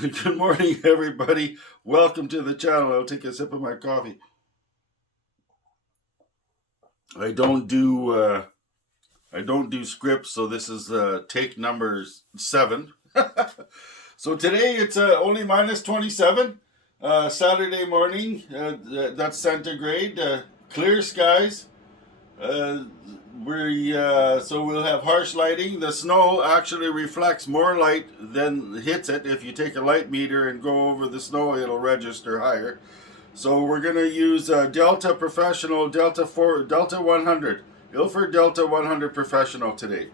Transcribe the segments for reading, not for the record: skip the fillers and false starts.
Good morning, everybody. Welcome to the channel. I'll take a sip of my coffee. I don't do I don't do scripts, so this is take number 7. So today it's only minus 27. Saturday morning. That's centigrade. Clear skies. Uh, so we'll have harsh lighting. The snow actually reflects more light than hits it. If you take a light meter and go over the snow, it'll register higher. So we're going to use Delta Professional Delta 100, Ilford Delta 100 Professional today.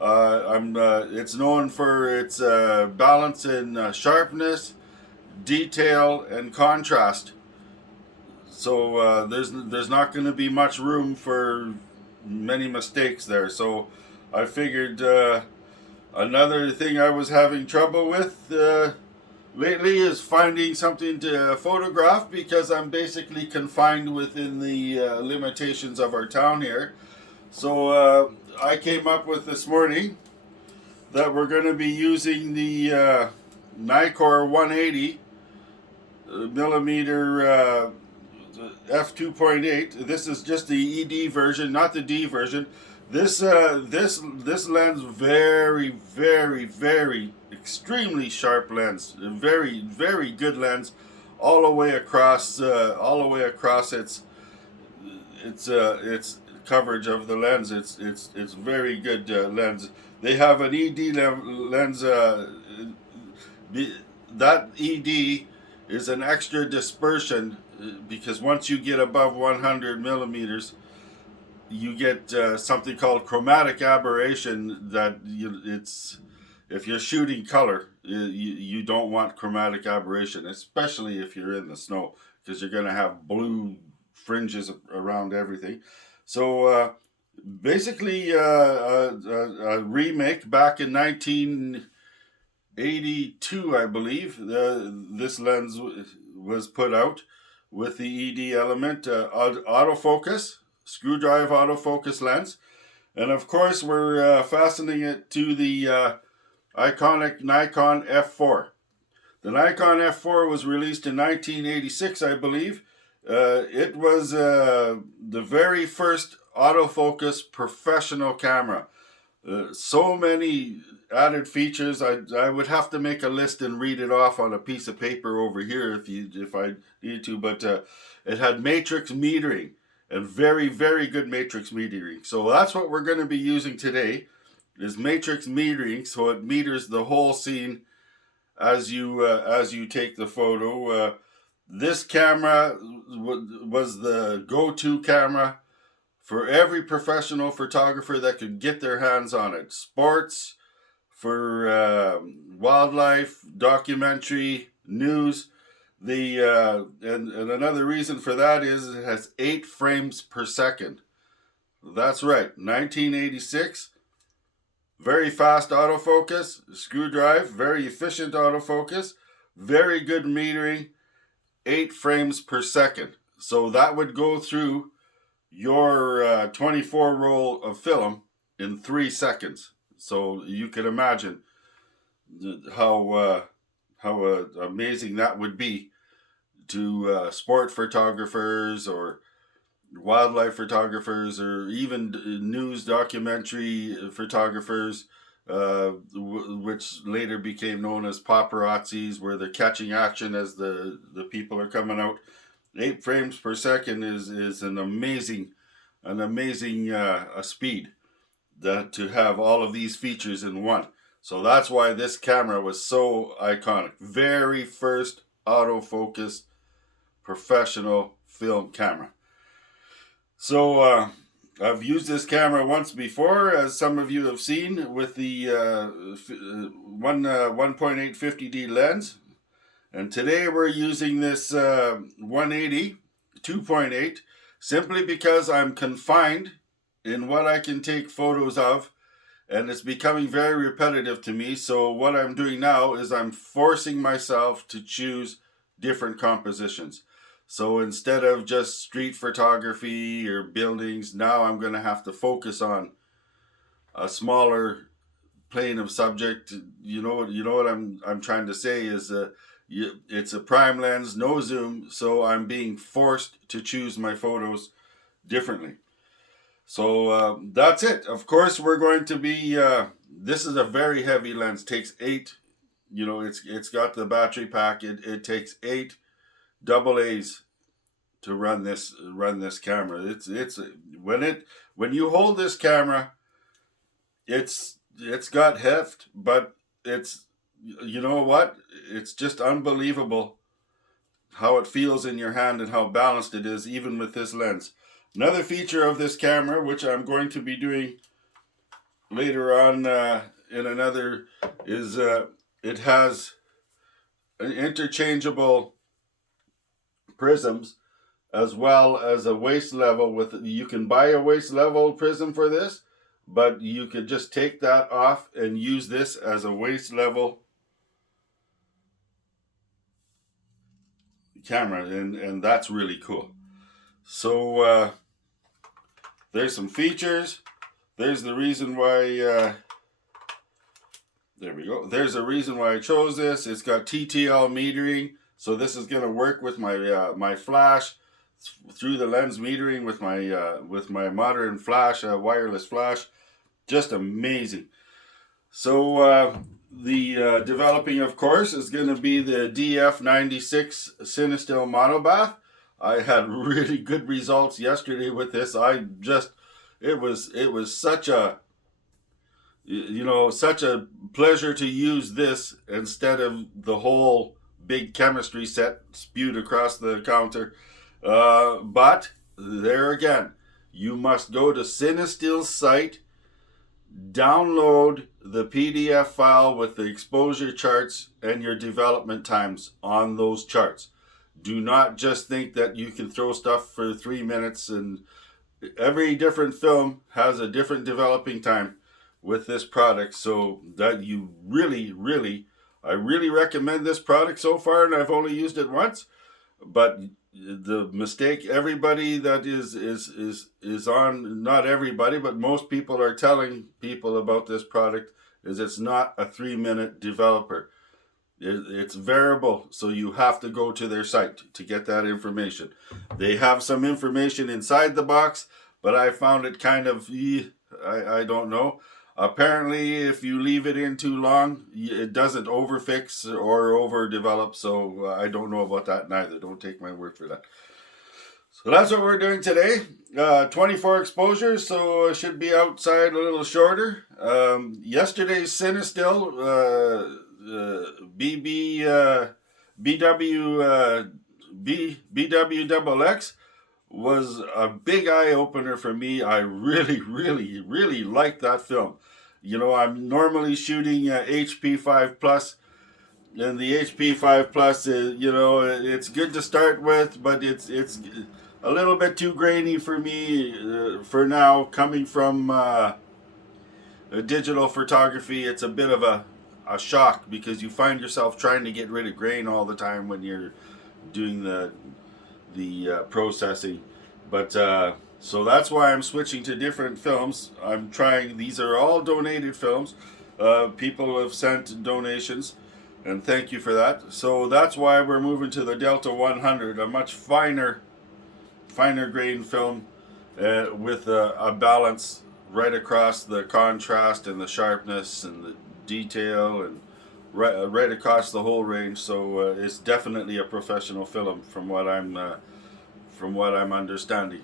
It's known for its balance in sharpness, detail, and contrast. So there's not going to be much room for many mistakes there. So I figured another thing I was having trouble with lately is finding something to photograph because I'm basically confined within the limitations of our town here. So I came up with this morning that we're going to be using the Nikon 180 millimeter F2.8. This is just the ED version, not the D version. This lens, very extremely sharp lens, very good lens, all the way across its coverage of the lens. It's very good lens. They have an ED lens. That ED is an extra dispersion because once you get above 100 millimeters, you get something called chromatic aberration. It's if you're shooting color, you don't want chromatic aberration, especially if you're in the snow, because you're going to have blue fringes around everything. So basically, a remake back in 1982, I believe. This lens was put out with the ED element, autofocus, screw drive autofocus lens. And of course, we're fastening it to the iconic Nikon F4. The Nikon F4 was released in 1986, I believe. It was the very first autofocus professional camera. So many added features. I would have to make a list and read it off on a piece of paper over here if I needed to. But it had matrix metering and very good matrix metering. So that's what we're going to be using today, is matrix metering. So it meters the whole scene as you take the photo. This camera was the go-to camera for every professional photographer that could get their hands on it. Sports, for wildlife, documentary, news. And another reason for that is it has 8 frames per second. That's right, 1986. Very fast autofocus, screw drive, very efficient autofocus, very good metering, 8 frames per second. So that would go through your 24 roll of film in 3 seconds. So you can imagine how amazing that would be to sport photographers or wildlife photographers or even news documentary photographers, which later became known as paparazzis, where they're catching action as the people are coming out. 8 frames per second is an amazing speed that to have all of these features in one. So that's why this camera was so iconic. Very first autofocus professional film camera. So I've used this camera once before, as some of you have seen, with the 1.8 50D lens. And today we're using this 180 2.8 simply because I'm confined in what I can take photos of, and it's becoming very repetitive to me. So what I'm doing now is I'm forcing myself to choose different compositions. So instead of just street photography or buildings, now I'm going to have to focus on a smaller plane of subject. You know what I'm trying to say is it's a prime lens, no zoom, so I'm being forced to choose my photos differently. So that's it. Of course, we're going to be. This is a very heavy lens. Takes 8. It's got the battery pack. It takes 8 double A's to run this camera. It's when you hold this camera, it's got heft, but it's, you know what? It's just unbelievable how it feels in your hand and how balanced it is, even with this lens. Another feature of this camera, which I'm going to be doing later on in another, is it has an interchangeable prisms as well as a waist level. You can buy a waist level prism for this, but you could just take that off and use this as a waist level camera, and that's really cool. So there's some features. There's the reason why. There we go. There's a reason why I chose this. It's got TTL metering, so this is going to work with my my flash through the lens metering with my modern flash, wireless flash. Just amazing. So the developing, of course, is going to be the DF96 Cinestill monobath. I had really good results yesterday with this. It was such a such a pleasure to use this instead of the whole big chemistry set spewed across the counter. But there again, you must go to Cinestill's site, download the PDF file with the exposure charts and your development times on those charts. Do not just think that you can throw stuff for 3 minutes, and every different film has a different developing time with this product, so that you I really recommend this product so far, and I've only used it once. But the mistake everybody that is on, not everybody, but most people are telling people about this product, is it's not a 3-minute developer. It's variable, so you have to go to their site to get that information. They have some information inside the box, but I found it kind of, I don't know. Apparently, if you leave it in too long, it doesn't overfix or overdevelop, so I don't know about that neither. Don't take my word for that. So that's what we're doing today. 24 exposures, so it should be outside a little shorter. Yesterday's Cinestill BWXX was a big eye-opener for me. I really liked that film. I'm normally shooting HP 5 Plus, and the HP 5 Plus is, it's good to start with, but it's a little bit too grainy for me for now. Coming from digital photography, it's a bit of a shock, because you find yourself trying to get rid of grain all the time when you're doing the processing. But so that's why I'm switching to different films. I'm trying, these are all donated films. People have sent donations, and thank you for that. So that's why we're moving to the Delta 100, a much finer grain film with a balance right across the contrast and the sharpness and the detail, and right across the whole range. So it's definitely a professional film from what I'm understanding.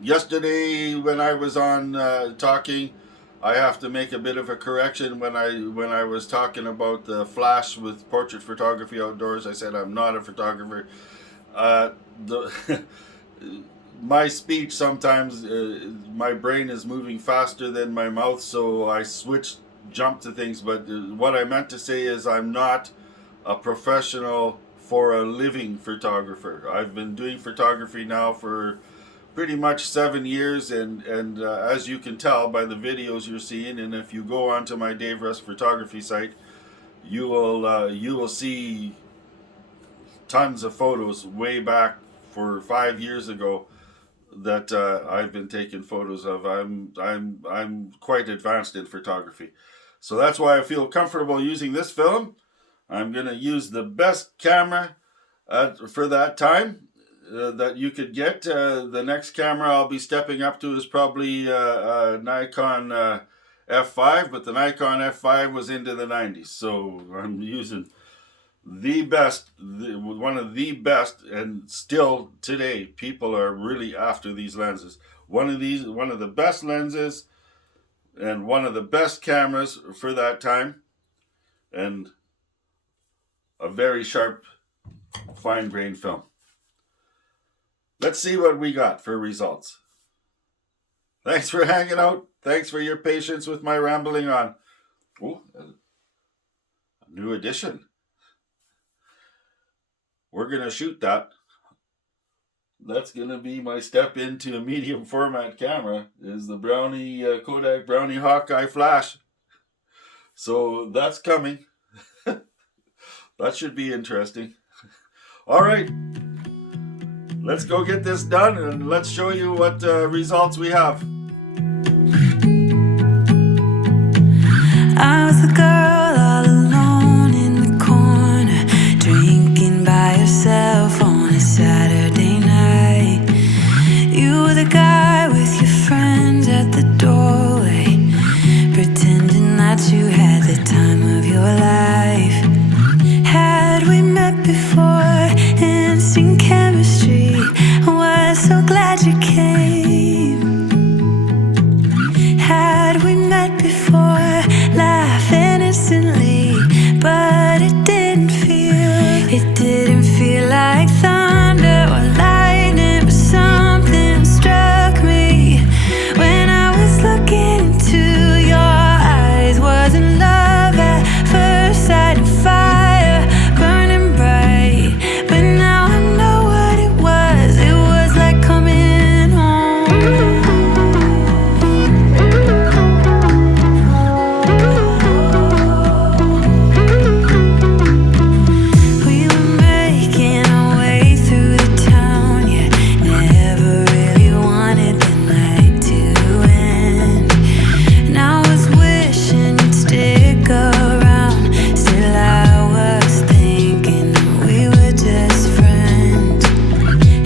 Yesterday when I was on talking, I have to make a bit of a correction. When I was talking about the flash with portrait photography outdoors, I said I'm not a photographer. My speech sometimes, my brain is moving faster than my mouth, so I jump to things. But what I meant to say is I'm not a professional for a living photographer. I've been doing photography now for pretty much 7 years, and as you can tell by the videos you're seeing, and if you go onto my Dave Russ photography site, you will see tons of photos way back for 5 years ago that I've been taking photos of. I'm quite advanced in photography, so that's why I feel comfortable using this film. I'm gonna use the best camera for that time that you could get. The next camera I'll be stepping up to is probably Nikon F5, but the Nikon F5 was into the 90s, so I'm using the best, one of the best, and still today people are really after these lenses. One of the best lenses, and one of the best cameras for that time, and a very sharp, fine grain film. Let's see what we got for results. Thanks for hanging out. Thanks for your patience with my rambling on. Oh, a new addition. We're going to shoot that. That's going to be my step into a medium format camera, is the Brownie Kodak Brownie Hawkeye Flash. So that's coming. That should be interesting. All right. Let's go get this done and let's show you what results we have. I was the girl all alone in the corner, drinking by yourself on a Saturday night. You were the guy with your friends at the doorway, pretending that you had the time of your life. Had we met before, instant chemistry, I was so glad you came. Had we met before, laughing instantly, but it didn't feel like thunder or lightning, but something struck me when I was looking into your eyes. Wasn't love at first sight, and fire burning bright, but now I know what it was. It was like coming home. We were making our way through the town, yeah, never really wanted the night to end. And I was wishing you'd stick around, still I was thinking that we were just friends.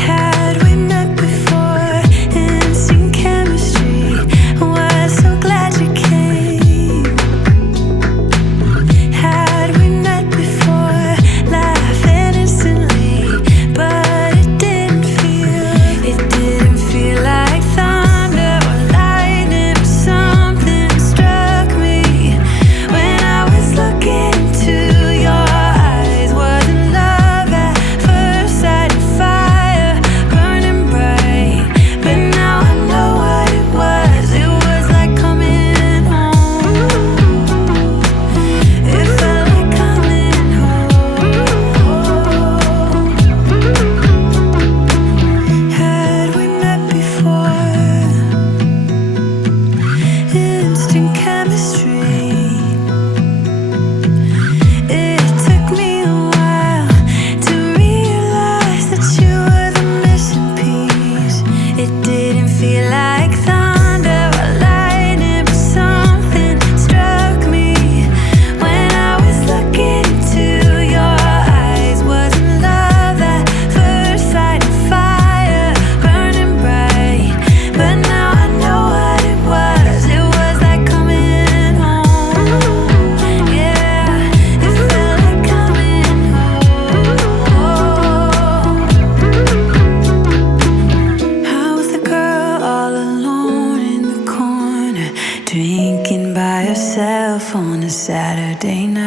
Had we met before, instant chemistry, I was so glad you came. Had we met before, laughing instantly, but it didn't feel like thunder or lightning, but something struck me when I was looking into your eyes. Wasn't love at first sight, and fire burning bright, but now I know what it was. It was like coming home. It felt like coming home. Had we met before, instant chemistry. It took me a while to realize that you were the missing piece. It didn't feel like thunder or lightning, but something struck me when I was looking into your eyes. Wasn't love at first sight, and fire burning bright, but now I know what it was. It was like coming home. Yeah, it felt like coming home. I was the girl all alone in the corner, drinking by herself on a Saturday night.